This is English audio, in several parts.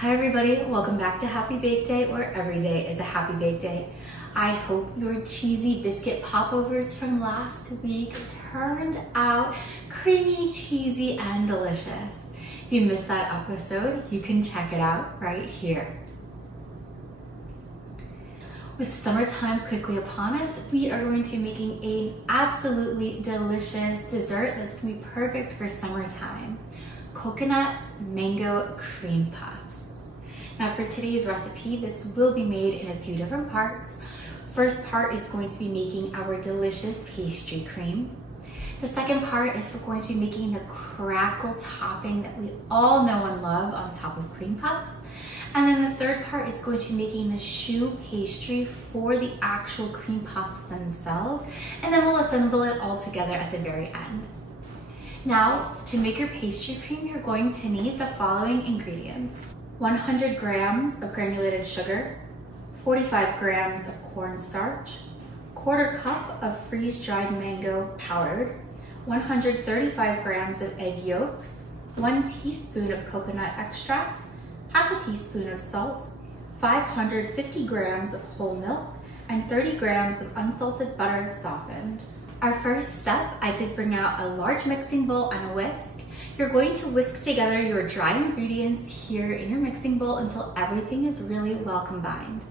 Hi everybody, welcome back to Happy Bake Day, where every day is a happy bake day. I hope your cheesy biscuit popovers from last week turned out creamy, cheesy, and delicious. If you missed that episode, you can check it out right here. With summertime quickly upon us, we are going to be making an absolutely delicious dessert that's going to be perfect for summertime. Coconut mango cream puffs. Now for today's recipe, this will be made in a few different parts. First part is going to be making our delicious pastry cream. The second part is we're going to be making the crackle topping that we all know and love on top of cream puffs. And then the third part is going to be making the choux pastry for the actual cream puffs themselves. And then we'll assemble it all together at the very end. Now, to make your pastry cream, you're going to need the following ingredients. 100 grams of granulated sugar, 45 grams of cornstarch, 1/4 cup of freeze-dried mango powdered, 135 grams of egg yolks, 1 teaspoon of coconut extract, 1/2 teaspoon of salt, 550 grams of whole milk, and 30 grams of unsalted butter softened. Our first step, I did bring out a large mixing bowl and a whisk. You're going to whisk together your dry ingredients here in your mixing bowl until everything is really well combined.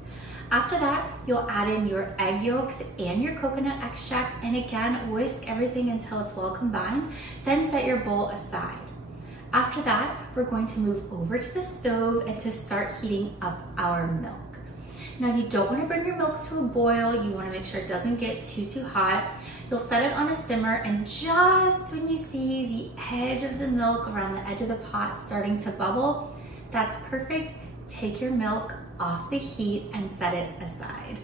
After that, you'll add in your egg yolks and your coconut extract, and again, whisk everything until it's well combined, then set your bowl aside. After that, we're going to move over to the stove and to start heating up our milk. Now, you don't want to bring your milk to a boil. You want to make sure it doesn't get too hot. You'll set it on a simmer, and just when you see the edge of the milk around the edge of the pot starting to bubble, that's perfect. Take your milk off the heat and set it aside.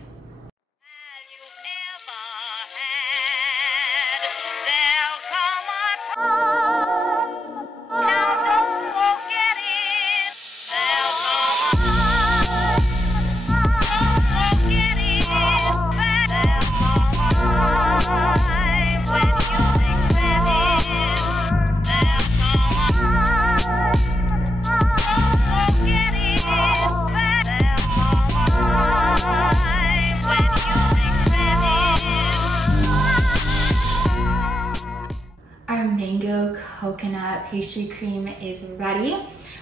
Coconut pastry cream is ready.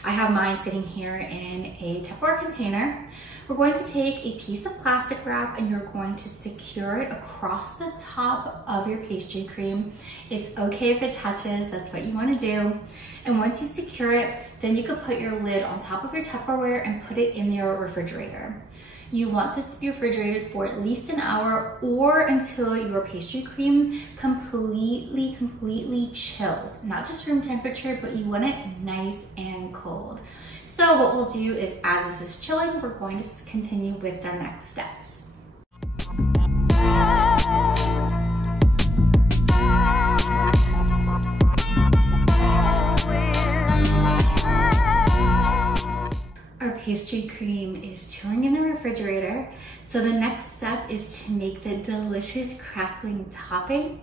I have mine sitting here in a Tupperware container. We're going to take a piece of plastic wrap and you're going to secure it across the top of your pastry cream. It's okay if it touches, that's what you want to do. And once you secure it, then you can put your lid on top of your Tupperware and put it in your refrigerator. You want this to be refrigerated for at least an hour or until your pastry cream completely chills. Not just room temperature, but you want it nice and cold. So what we'll do is, as this is chilling, we're going to continue with our next steps. Our pastry cream is chilling in the refrigerator. So the next step is to make the delicious crackling topping.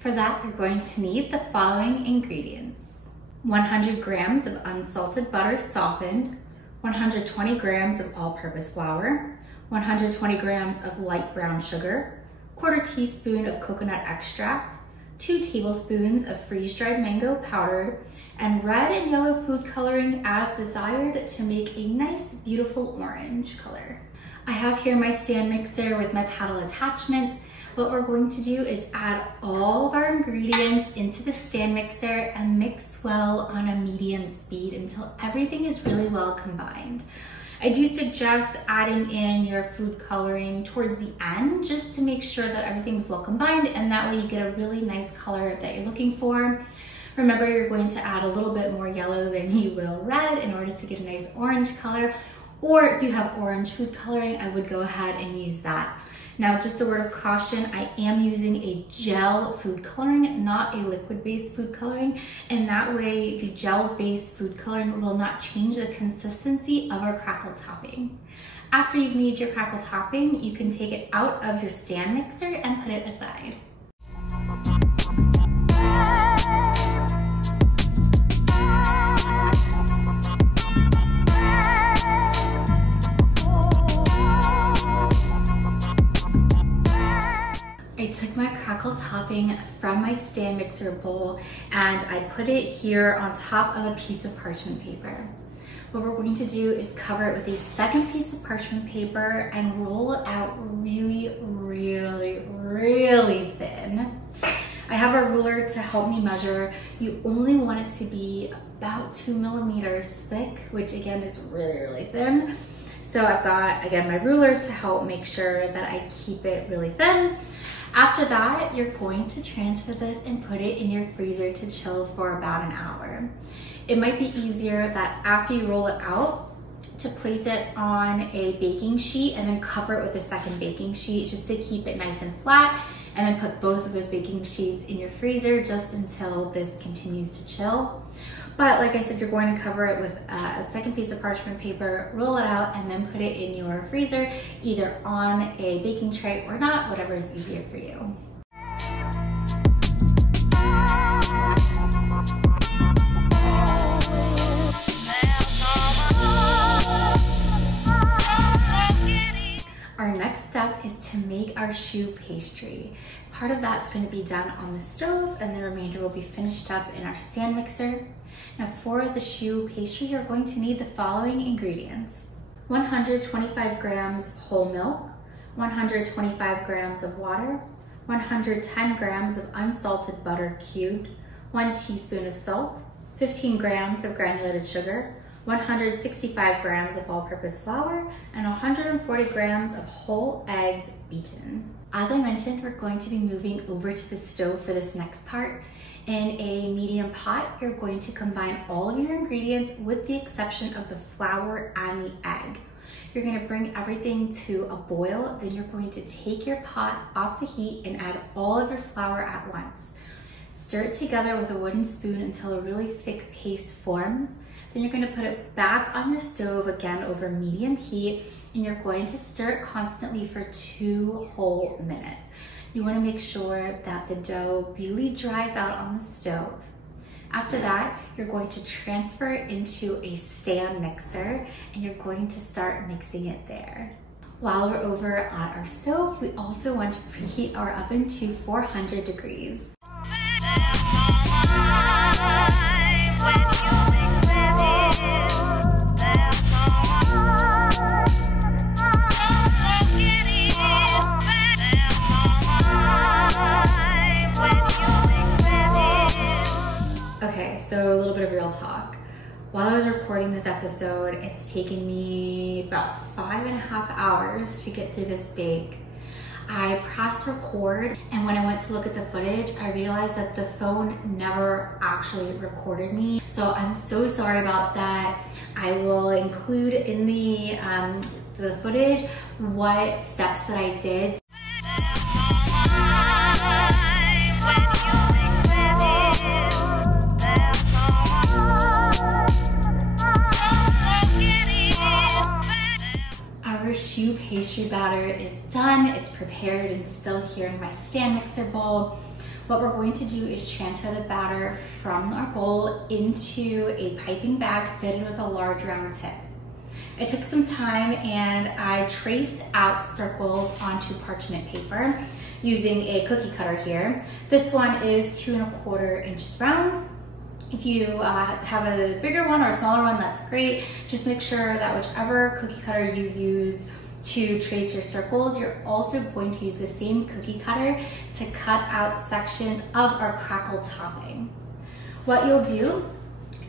For that, you're going to need the following ingredients. 100 grams of unsalted butter softened, 120 grams of all-purpose flour, 120 grams of light brown sugar, 1/4 teaspoon of coconut extract, 2 tablespoons of freeze-dried mango powdered, and red and yellow food coloring as desired to make a nice, beautiful orange color. I have here my stand mixer with my paddle attachment. What we're going to do is add all of our ingredients into the stand mixer and mix well on a medium speed until everything is really well combined. I do suggest adding in your food coloring towards the end just to make sure that everything's well combined, and that way you get a really nice color that you're looking for. Remember, you're going to add a little bit more yellow than you will red in order to get a nice orange color, or if you have orange food coloring, I would go ahead and use that. Now, just a word of caution, I am using a gel food coloring, not a liquid-based food coloring, and that way the gel-based food coloring will not change the consistency of our crackle topping. After you've made your crackle topping, you can take it out of your stand mixer and put it aside. crackle topping from my stand mixer bowl, and I put it here on top of a piece of parchment paper. What we're going to do is cover it with a second piece of parchment paper and roll it out really, really, really thin. I have a ruler to help me measure. You only want it to be about 2 millimeters thick, which again is really, really thin. So I've got, again, my ruler to help make sure that I keep it really thin. After that, you're going to transfer this and put it in your freezer to chill for about an hour. It might be easier that after you roll it out, to place it on a baking sheet and then cover it with a second baking sheet just to keep it nice and flat, and then put both of those baking sheets in your freezer just until this continues to chill. But like I said, you're going to cover it with a second piece of parchment paper, roll it out, and then put it in your freezer, either on a baking tray or not, whatever is easier for you. Our next step is to make our choux pastry. Part of that's going to be done on the stove, and the remainder will be finished up in our stand mixer. Now for the choux pastry, you're going to need the following ingredients: 125 grams whole milk, 125 grams of water, 110 grams of unsalted butter cubed, 1 teaspoon of salt, 15 grams of granulated sugar, 165 grams of all-purpose flour, and 140 grams of whole eggs beaten. As I mentioned, we're going to be moving over to the stove for this next part. In a medium pot, you're going to combine all of your ingredients with the exception of the flour and the egg. You're going to bring everything to a boil, then you're going to take your pot off the heat and add all of your flour at once. Stir it together with a wooden spoon until a really thick paste forms. Then you're going to put it back on your stove again over medium heat, and you're going to stir it constantly for 2 whole minutes. You want to make sure that the dough really dries out on the stove. After that, you're going to transfer it into a stand mixer, and you're going to start mixing it there. While we're over at our stove, we also want to preheat our oven to 400 degrees. Okay, so a little bit of real talk. While I was recording this episode, it's taken me about 5.5 hours to get through this bake. I pressed record, and when I went to look at the footage, I realized that the phone never actually recorded me. So I'm so sorry about that. I will include in the footage what steps that I did. Our choux pastry batter is done. It's prepared and still here in my stand mixer bowl. What we're going to do is transfer the batter from our bowl into a piping bag fitted with a large round tip. It took some time, and I traced out circles onto parchment paper using a cookie cutter here. This one is 2 1/4 inches round. If you have a bigger one or a smaller one, that's great. Just make sure that whichever cookie cutter you use to trace your circles, you're also going to use the same cookie cutter to cut out sections of our crackle topping. What you'll do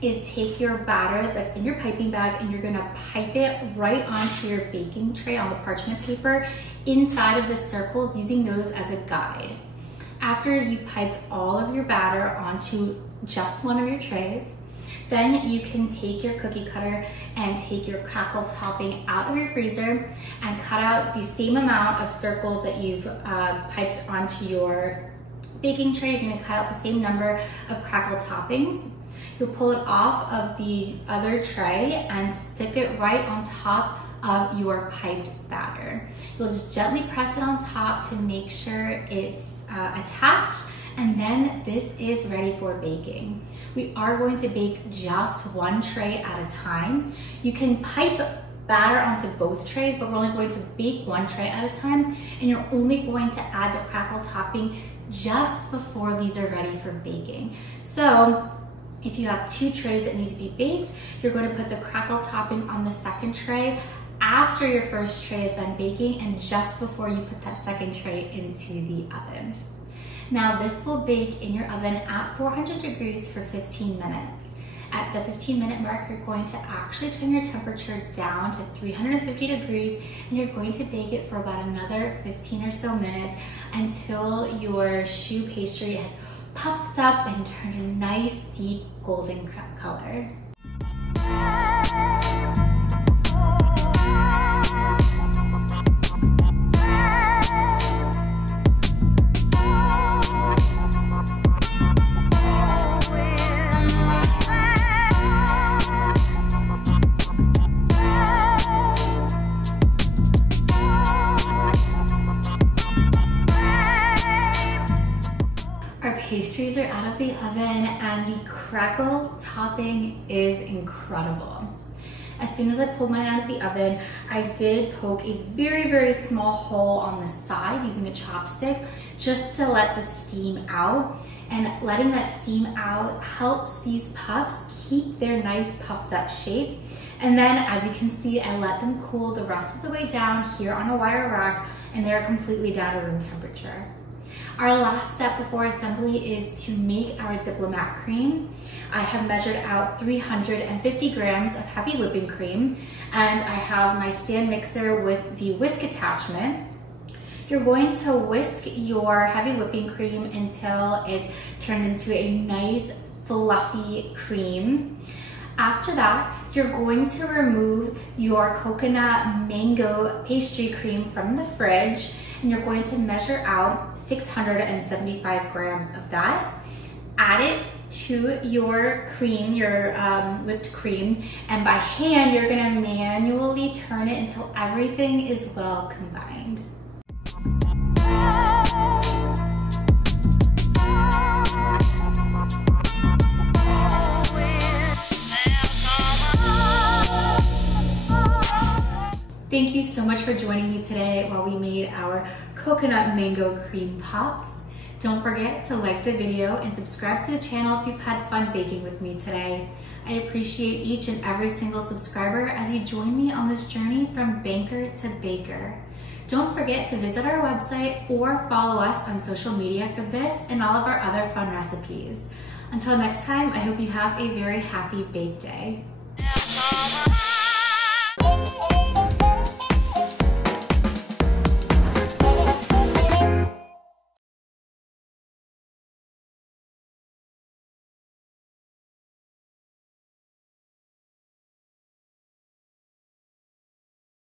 is take your batter that's in your piping bag, and you're gonna pipe it right onto your baking tray on the parchment paper inside of the circles, using those as a guide. After you've piped all of your batter onto just one of your trays, then you can take your cookie cutter and take your crackle topping out of your freezer and cut out the same amount of circles that you've piped onto your baking tray. You're gonna cut out the same number of crackle toppings. You'll pull it off of the other tray and stick it right on top of your piped batter. You'll just gently press it on top to make sure it's attached, and then this is ready for baking. We are going to bake just one tray at a time. You can pipe batter onto both trays, but we're only going to bake one tray at a time, and you're only going to add the crackle topping just before these are ready for baking. So if you have 2 trays that need to be baked, you're going to put the crackle topping on the second tray after your first tray is done baking and just before you put that second tray into the oven. Now this will bake in your oven at 400 degrees for 15 minutes. At the 15-minute mark, you're going to actually turn your temperature down to 350 degrees and you're going to bake it for about another 15 or so minutes until your choux pastry has puffed up and turned a nice deep golden color. Pastries are out of the oven and the crackle topping is incredible. As soon as I pulled mine out of the oven, I did poke a very, very small hole on the side using a chopstick just to let the steam out. And letting that steam out helps these puffs keep their nice puffed up shape. And then as you can see, I let them cool the rest of the way down here on a wire rack and they're completely down to room temperature. Our last step before assembly is to make our diplomat cream. I have measured out 350 grams of heavy whipping cream and I have my stand mixer with the whisk attachment. You're going to whisk your heavy whipping cream until it's turned into a nice fluffy cream. After that, you're going to remove your coconut mango pastry cream from the fridge and you're going to measure out 675 grams of that. Add it to your cream, your whipped cream, and by hand, you're gonna manually turn it until everything is well combined. Thank you so much for joining me today while we made our coconut mango cream puffs. Don't forget to like the video and subscribe to the channel if you've had fun baking with me today. I appreciate each and every single subscriber as you join me on this journey from banker to baker. Don't forget to visit our website or follow us on social media for this and all of our other fun recipes. Until next time, I hope you have a very happy bake day.